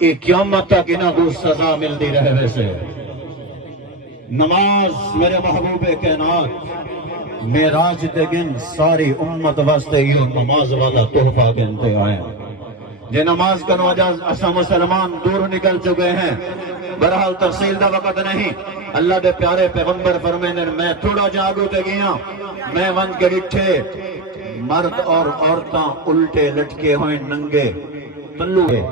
یہ قیامت تک انہاں کو سزا ملتی رہے ویسے نماز میرے محبوب کائنات معراج دے گن ساری امت واسطے یہ نماز والا تحفہ گنتے آئے جے نماز کا نوجاز اسا مسلمان دور نکل چکے ہیں برحال تفصیل دا وقت نہیں اللہ دے پیارے پیغمبر فرمینے میں تھوڑا جاگو تے گیا میں ون کے ڈٹھے مرد اور عورتاں الٹے لٹکے ہوئے ننگے تلو ہے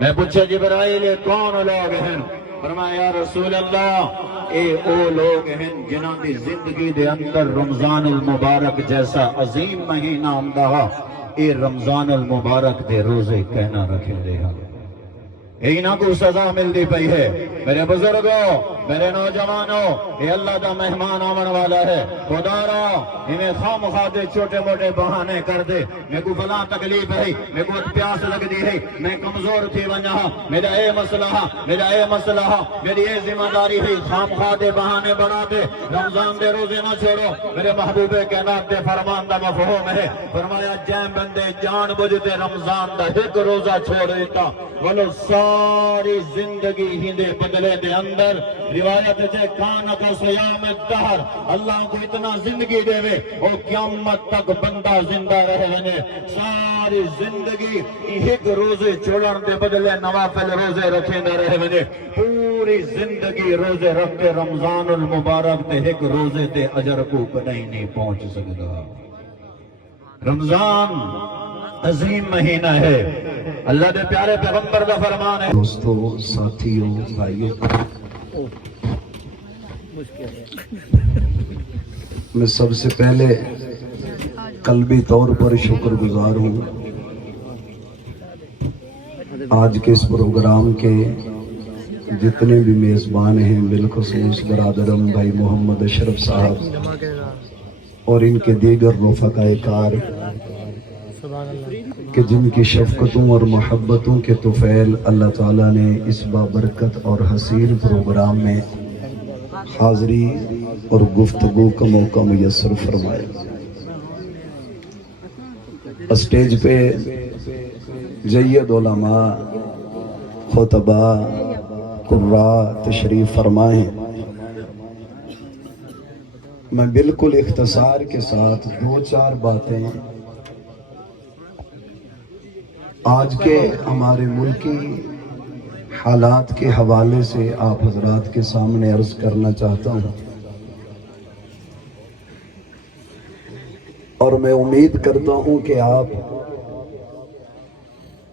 میں پوچھا جبرائیل کون لوگ ہیں فرمایا یا رسول اللہ اے او لوگ ہیں جنہاں دی زندگی دے اندر رمضان المبارک جیسا عظیم مہینہ آمدہ اے رمضان المبارک دے روزے کہنا رکھے دے ہاں اینا کو سزا مل دی پئی ہے میرے بزرگوں میرے نوجوانوں یہ اللہ دا مہمان آمن والا ہے خدا را انہیں خام خواہ چھوٹے موٹے بہانے کر دے میں کو فلاں تکلیف ہے میں کو پیاس لگ دی ہے میں کمزور تھی ونجا میرا اے مسئلہ میری اے ذمہ داری ہے خام خواہ بہانے بڑھا دے رمضان دے روزے نہ چھوڑو میرے محبوب کائنات دے فرمان دا مفہوم ہے فرمایا جائیں بندے جان بجھتے رمضان دا ایک روزہ چھوڑ دیتا ولو ساری زندگی ہی دے بدلے دے اندر روایت جے کانا کا سیام الدہر اللہ کو اتنا زندگی دے وے اور قیامت تک بندہ زندہ رہے ونے ساری زندگی ایک روزے چھوڑن دے بدلے نوافل روزے رکھیں نہ رہے ونے پوری زندگی روزے رکھ کے رمضان المبارک دے ایک روزے دے اجر کو نہیں پہنچ سکتا رمضان عظیم مہینہ ہے اللہ دے پیارے پیغمبر دا فرمان ہے دوستو ساتھیوں بھائیوں میں سب سے پہلے قلبی طور پر شکر گزار ہوں آج کے اس پروگرام کے جتنے بھی میزبان ہیں بالخصوص برادرم بھائی محمد اشرف صاحب اور ان کے دیگر رفقائے کار کہ جن کی شفقتوں اور محبتوں کے طفیل اللہ تعالیٰ نے اس بابرکت اور حسین پروگرام میں حاضری اور گفتگو کا موقع میسر فرمایا اسٹیج پہ جید علماء خطباء قراء تشریف فرمائے میں بالکل اختصار کے ساتھ 2-4 باتیں آج کے ہمارے ملکی حالات کے حوالے سے آپ حضرات کے سامنے عرض کرنا چاہتا ہوں اور میں امید کرتا ہوں کہ آپ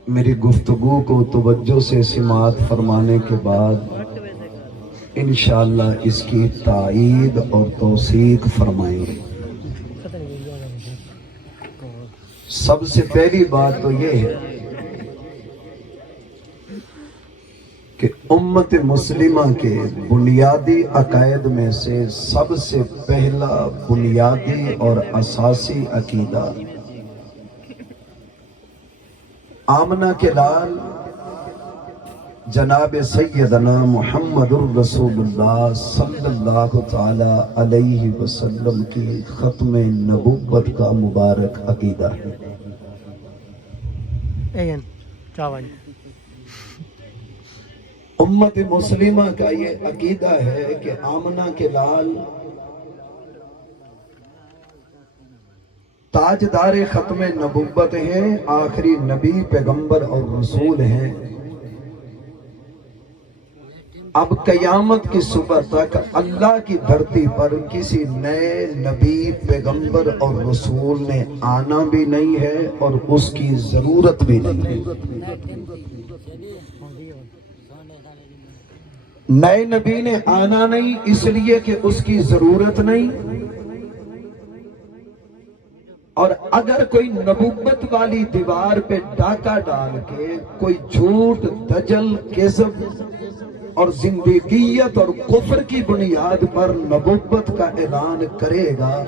میری گفتگو کو توجہ سے سماعت فرمانے کے بعد انشاءاللہ اس کی تائید اور توثیق فرمائیں گے سب سے پہلی بات تو یہ ہے کہ امت مسلمہ کے بنیادی عقائد میں سے سب سے پہلا بنیادی اور اساسی عقیدہ آمنہ کے لال جناب سیدنا محمد الرسول اللہ صلی اللہ تعالی علیہ وسلم کی ختم نبوت کا مبارک عقیدہ ہے امت مسلمہ کا یہ عقیدہ ہے کہ آمنہ کے لال تاجدار ختم نبوت ہیں آخری نبی پیغمبر اور رسول ہیں اب قیامت کی صبح تک اللہ کی دھرتی پر کسی نئے نبی پیغمبر اور رسول نے آنا بھی نہیں ہے اور اس کی ضرورت بھی نہیں ہے نئے نبی نے آنا نہیں اس لیے کہ اس کی ضرورت نہیں اور اگر کوئی نبوت والی دیوار پہ ڈاکہ ڈال کے کوئی جھوٹ دجل کذب اور زندگیت اور کفر کی بنیاد پر نبوت کا اعلان کرے گا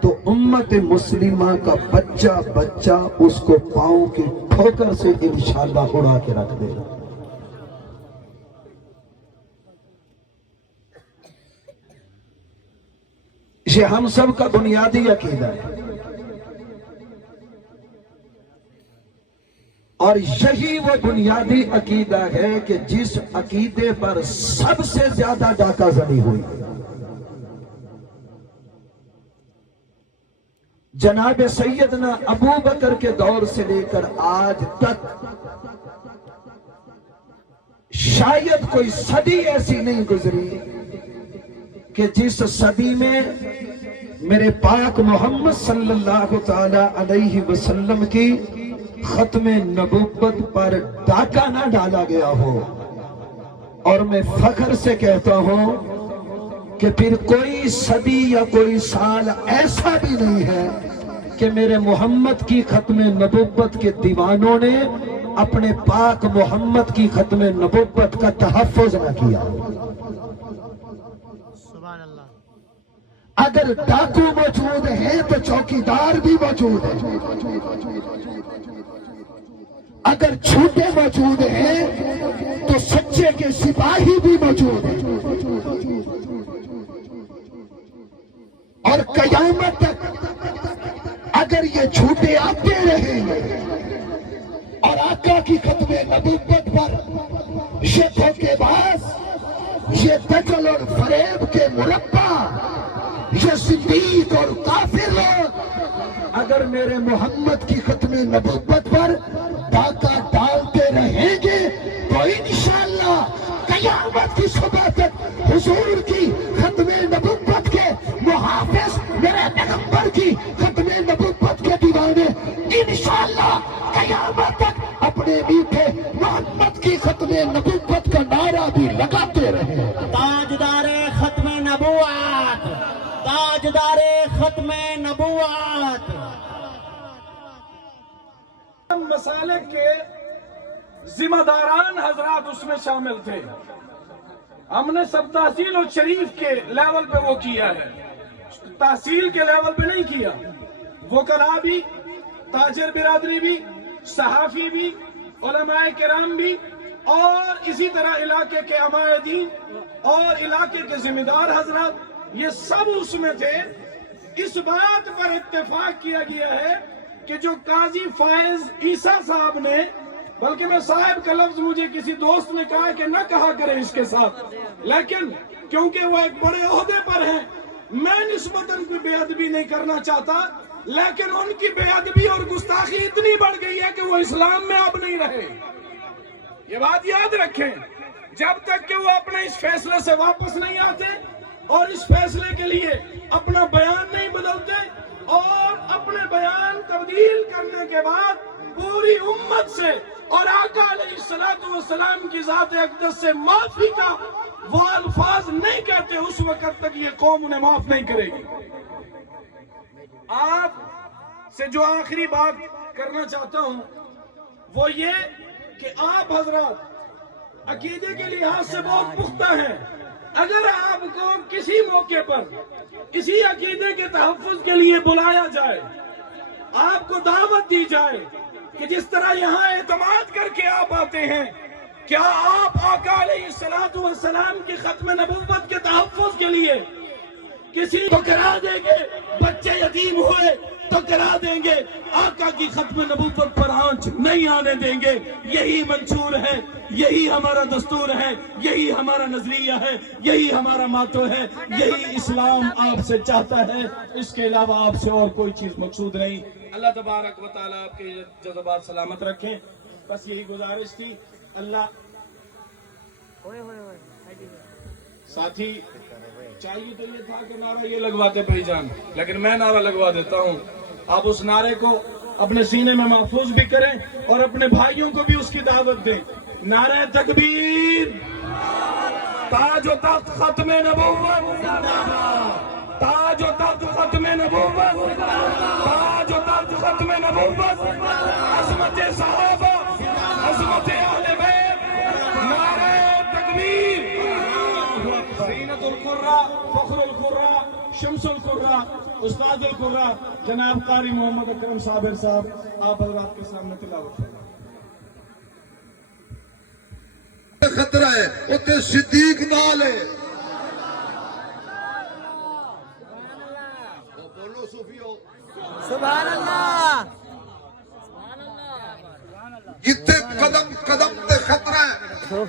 تو امت مسلمہ کا بچہ بچہ اس کو پاؤں کی ٹھوکر سے انشاءاللہ اڑا کے رکھ دے گا یہ ہم سب کا بنیادی عقیدہ ہے اور یہی وہ بنیادی عقیدہ ہے کہ جس عقیدے پر سب سے زیادہ ڈاکہ زنی ہوئی. جناب سیدنا ابو بکر کے دور سے لے کر آج تک شاید کوئی صدی ایسی نہیں گزری کہ جس صدی میں میرے پاک محمد صلی اللہ تعالی علیہ وسلم کی ختم نبوت پر ڈاکہ نہ ڈالا گیا ہو. اور میں فخر سے کہتا ہوں کہ پھر کوئی صدی یا کوئی سال ایسا بھی نہیں ہے کہ میرے محمد کی ختم نبوت کے دیوانوں نے اپنے پاک محمد کی ختم نبوت کا تحفظ نہ کیا. اگر ڈاکو موجود ہیں تو چوکیدار بھی موجود ہیں. اگر جھوٹے موجود ہیں تو سچے کے سپاہی بھی موجود ہیں. اور قیامت تک اگر یہ جھوٹے آتے رہیں اور آقا کی ختم نبوت پر یہ دھوکے باز، یہ دجل اور فریب کے مربع، یہ صدیق اور کافر لوگ اگر میرے محمد کی ختم نبوت پر ڈاکہ ڈالتے رہیں گے تو انشاءاللہ قیامت کی صبح تک حضور کی ختم نبوت کے محافظ میرے پیغمبر کی ختم نبوت کے دیوانے انشاءاللہ قیامت تک اپنے میٹھے محمد کی ختم نبوت کا نعرہ بھی لگاتے رہیں. تاجدار ختم نبوت، تاجدار ختم نبوت. مسالک کے ذمہ داران حضرات اس میں شامل تھے. ہم نے سب تحصیل و شریف کے لیول پہ وہ کیا ہے، تحصیل کے لیول پہ نہیں کیا. وکلاء بھی، تاجر برادری بھی، صحافی بھی، علماء کرام بھی، اور اسی طرح علاقے کے علماء دین اور علاقے کے ذمہ دار حضرات، یہ سب اس میں تھے. اس بات پر اتفاق کیا گیا ہے کہ جو قاضی فائز عیسیٰ صاحب نے، بلکہ میں صاحب کا لفظ مجھے کسی دوست نے کہا کہ نہ کہا کرے اس کے ساتھ، لیکن کیونکہ وہ ایک بڑے عہدے پر ہیں میں نسبتاً کوئی بے ادبی نہیں کرنا چاہتا، لیکن ان کی بے ادبی اور گستاخی اتنی بڑھ گئی ہے کہ وہ اسلام میں اب نہیں رہے. یہ بات یاد رکھیں، جب تک کہ وہ اپنے اس فیصلے سے واپس نہیں آتے اور اس فیصلے کے لیے اپنا بیان نہیں بدلتے اور اپنے بیان تبدیل کرنے کے بعد پوری امت سے اور آقا علیہ السلام کی ذات اقدس سے معافی کا وہ الفاظ نہیں کہتے، اس وقت تک یہ قوم انہیں معاف نہیں کرے گی. آپ سے جو آخری بات کرنا چاہتا ہوں وہ یہ کہ آپ حضرات عقیدے کے لحاظ سے بہت پختہ ہیں. اگر آپ کو کسی موقع پر اسی عقیدے کے تحفظ کے لیے بلایا جائے، آپ کو دعوت دی جائے کہ جس طرح یہاں اعتماد کر کے آپ آتے ہیں، کیا آپ آقا علیہ السلام کی ختم نبوت کے تحفظ کے لیے کسی کو کرا دیں گے؟ بچے یتیم ہوئے تو کرا دیں گے، آقا کی ختم نبوت پر آنچ نہیں آنے دیں گے. یہی منشور ہے، یہی ہمارا دستور ہے، یہی ہمارا نظریہ ہے، یہی ہمارا ماتو ہے، یہی اسلام آپ سے چاہتا ہے. اس کے علاوہ آپ سے اور کوئی چیز مقصود نہیں. اللہ تبارک و تعالیٰ آپ کے جذبات سلامت رکھیں. بس یہی گزارش تھی. اللہ ساتھی چاہیے تو یہ تھا کہ نعرہ یہ لگواتے بھائی جان، لیکن میں نعرہ لگوا دیتا ہوں. آپ اس نعرے کو اپنے سینے میں محفوظ بھی کریں اور اپنے بھائیوں کو بھی اس کی دعوت دیں. نعرہ تکبیر، تاج و تخت ختم نبوت، تاج و تخت ختم نبوت، تاج و تخت ختم نبوت، عظمت صحابہ، عظمت اہل بیت، نعرہ تکبیر. زینت القرہ، فخر القرہ، شمس القرہ، استاد القرہ جناب قاری محمد اکرم صابر صاحب آپ حضرات کے سامنے تلاوت کریں. خطرہ ہے اتنے صدیق نال ہے. بولو صوفیو سبحان اللہ. جتنے